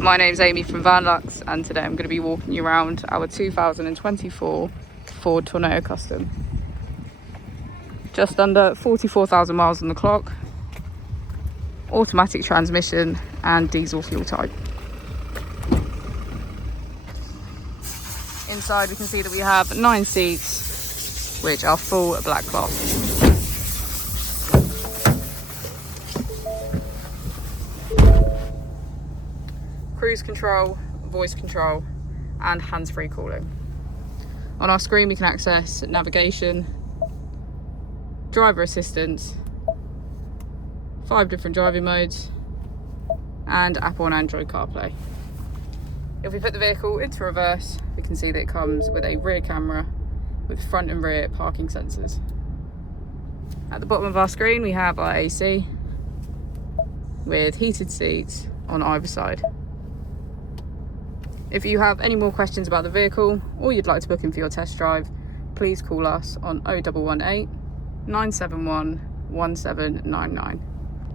My name's Amy from Vanlux, and today I'm going to be walking you around our 2024 Ford Tourneo Custom. Just under 44,000 miles on the clock, automatic transmission and diesel fuel type. Inside we can see that we have 9 seats which are full black cloth. Cruise control, voice control and hands-free calling. On our screen we can access navigation, driver assistance, 5 different driving modes and Apple and Android CarPlay. If we put the vehicle into reverse, we can see that it comes with a rear camera with front and rear parking sensors. At the bottom of our screen we have our AC with heated seats on either side. If you have any more questions about the vehicle or you'd like to book in for your test drive, please call us on 0118 971 1799.